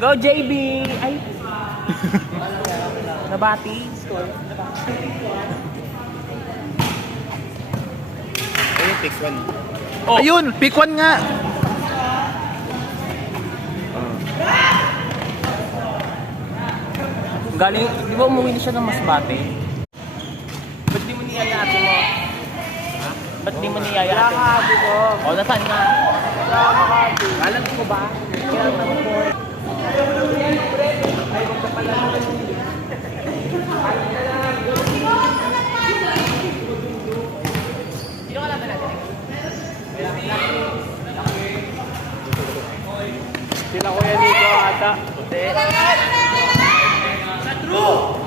Go JB! Ay! Nabati. Score. Ayun, pick one. Oh. Ayun, pick one nga. Galing, di ba umuwi na siya ng Masbate? Ba't di mo niyaya ate mo? Ha? Ba't di mo niyaya ate mo? Nakakati ko. O, nasaan nga? Nakakati. Alam ko ba? Kaya naman po. Sila Kuya Nico ata. Sa true!